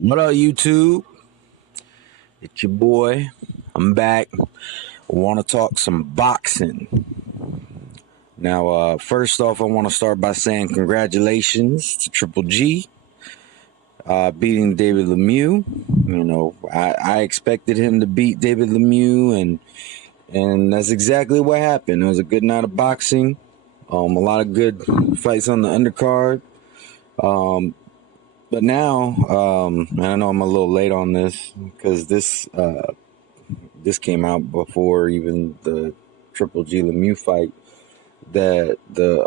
What up, YouTube? It's your boy. I'm back. I want to talk some boxing. Now, first off, I want to start by saying congratulations to Triple G beating David Lemieux. I expected him to beat David Lemieux, and that's exactly what happened. It was a good night of boxing. A lot of good fights on the undercard. But now, I know I'm a little late on this because this came out before even the Triple G Lemieux fight. That the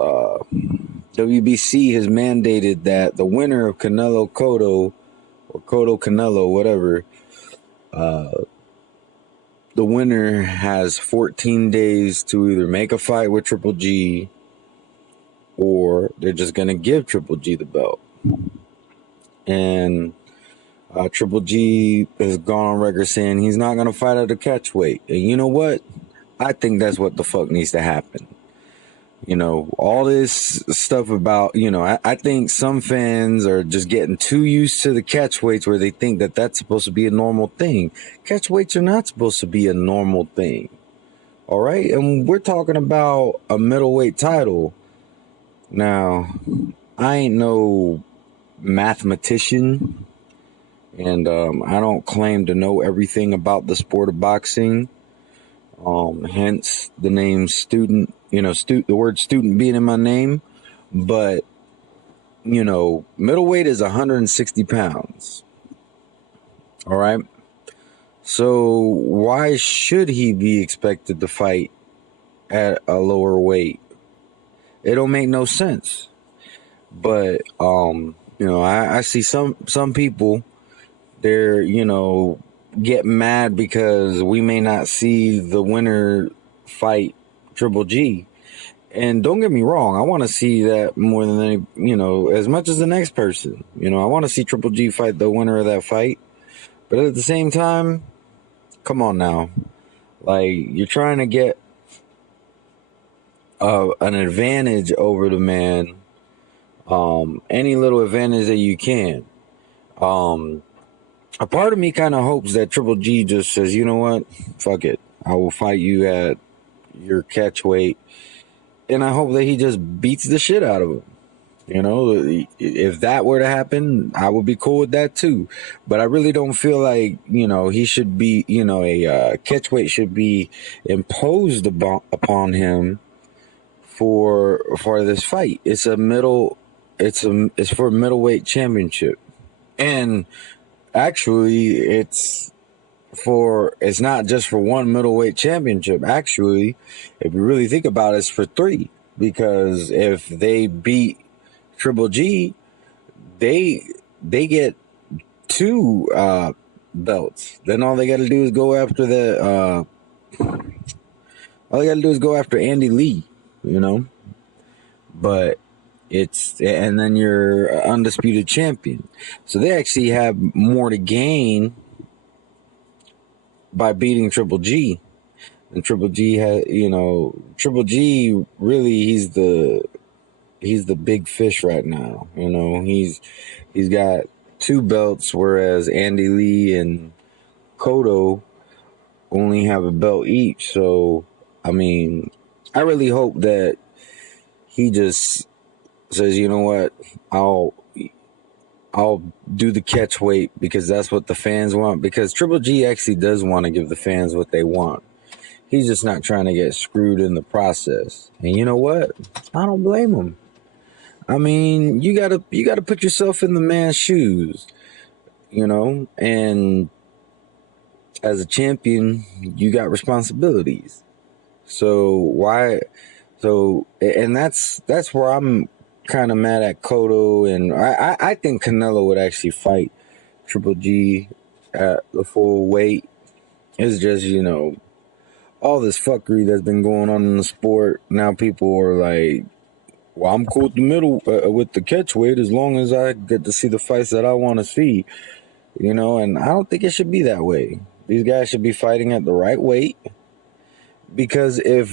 WBC has mandated that the winner of Canelo Cotto or Cotto Canelo, whatever, the winner has 14 days to either make a fight with Triple G or they're just gonna give Triple G the belt. And Triple G has gone on record saying he's not going to fight at a catch weight. And you know what? I think that's what the fuck needs to happen. All this stuff about, I think some fans are just getting too used to the catch weights where they think that that's supposed to be a normal thing. Catch weights are not supposed to be a normal thing. All right? And we're talking about a middleweight title. Now, I ain't no mathematician, and I don't claim to know everything about the sport of boxing. Hence the name student, the word student being in my name. But, middleweight is 160 pounds. All right. So why should he be expected to fight at a lower weight? It don't make no sense. But, I see some people, they're, get mad because we may not see the winner fight Triple G. And don't get me wrong, I want to see that more than any, as much as the next person. I want to see Triple G fight the winner of that fight. But at the same time, come on now. Like, you're trying to get an advantage over the man. Any little advantage that you can. A part of me kind of hopes that Triple G just says, you know what, fuck it, I will fight you at your catch weight, and I hope that he just beats the shit out of him. If that were to happen, I would be cool with that too. But I really don't feel like, he should be, a catch weight should be imposed upon him for this fight. It's for a middleweight championship. And actually, it's not just for one middleweight championship. Actually, if you really think about it, it's for three. Because if they beat Triple G, they get two belts. Then all they got to do is go after Andy Lee, But and then you're undisputed champion. So they actually have more to gain by beating Triple G. And Triple G Triple G really, he's the big fish right now. He's got two belts, whereas Andy Lee and Cotto only have a belt each. So, I mean, I really hope that he just says, you know what, I'll do the catch weight because that's what the fans want. Because Triple G actually does want to give the fans what they want. He's just not trying to get screwed in the process. And you know what? I don't blame him. I mean, you gotta put yourself in the man's shoes, and as a champion, you got responsibilities. And that's where I'm kind of mad at Cotto, and I think Canelo would actually fight Triple G at the full weight. It's just, all this fuckery that's been going on in the sport. Now people are like, well, I'm cool with the middle, with the catch weight, as long as I get to see the fights that I want to see, and I don't think it should be that way. These guys should be fighting at the right weight. Because if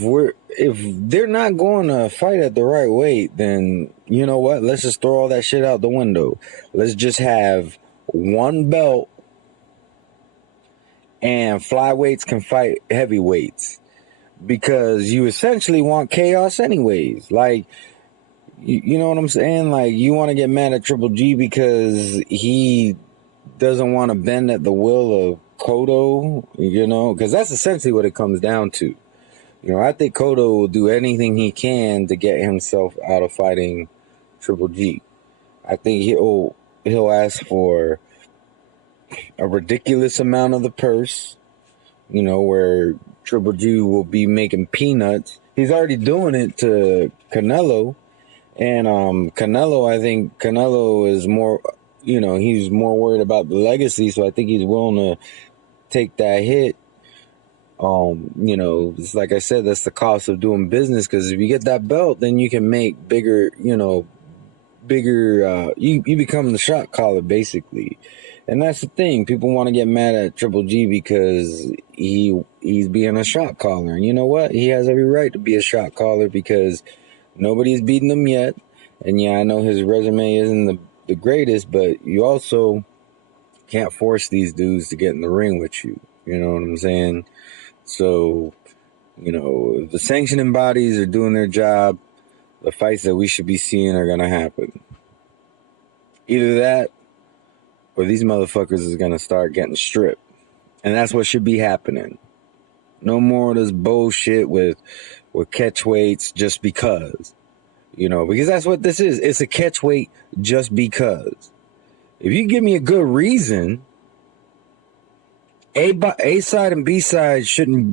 they're not going to fight at the right weight, then you know what? Let's just throw all that shit out the window. Let's just have one belt and flyweights can fight heavyweights, because you essentially want chaos anyways. Like, you know what I'm saying? Like, you want to get mad at Triple G because he doesn't want to bend at the will of Cotto, you know, because that's essentially what it comes down to. You know, I think Cotto will do anything he can to get himself out of fighting Triple G. I think he'll ask for a ridiculous amount of the purse, you know, where Triple G will be making peanuts. He's already doing it to Canelo, and Canelo, I think Canelo is more, you know, he's more worried about the legacy, so I think he's willing to take that hit. You know, it's like I said, that's the cost of doing business, because if you get that belt, then you can make bigger, you know, you become the shot caller, basically. And that's the thing. People want to get mad at Triple G because he's being a shot caller. And you know what? He has every right to be a shot caller, because nobody's beaten him yet. And yeah, I know his resume isn't the greatest, but you also can't force these dudes to get in the ring with you. You know what I'm saying? So, you know, if the sanctioning bodies are doing their job, the fights that we should be seeing are going to happen. Either that, or these motherfuckers is going to start getting stripped. And that's what should be happening. No more of this bullshit with catch weights just because. You know, because that's what this is. It's a catch weight just because. If you give me a good reason, A side and B side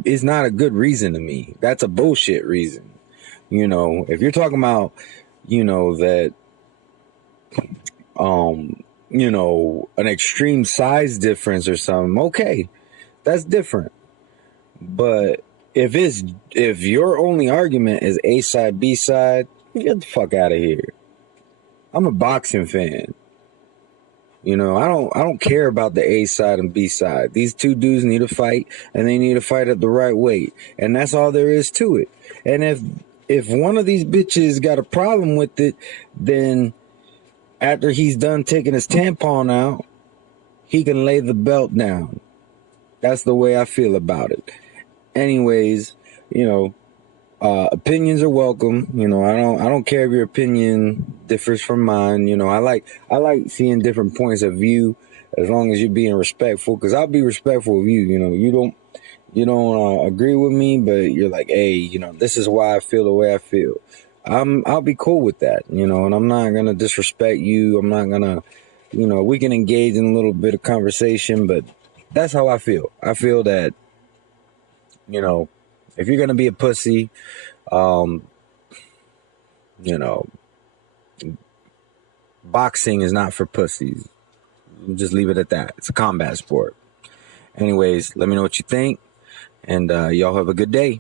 is not a good reason to me. That's a bullshit reason. You know, if you're talking about, you know, that, you know, an extreme size difference or something, okay, that's different. But if your only argument is A side, B side, get the fuck out of here. I'm a boxing fan. You know, I don't care about the A side and B side. These two dudes need to fight, and they need to fight at the right weight. And that's all there is to it. And if one of these bitches got a problem with it, then after he's done taking his tampon out, he can lay the belt down. That's the way I feel about it. Anyways, you know, opinions are welcome. You know, I don't care if your opinion differs from mine. You know, I like seeing different points of view, as long as you're being respectful, because I'll be respectful of you. You know, you don't agree with me, but you're like, hey, you know, this is why I feel the way I feel. I'll be cool with that, you know, and I'm not gonna disrespect you. I'm not gonna, you know, we can engage in a little bit of conversation, but that's how I feel. I feel that, you know, if you're gonna be a pussy, you know, boxing is not for pussies. Just leave it at that. It's a combat sport. Anyways, let me know what you think, and y'all have a good day.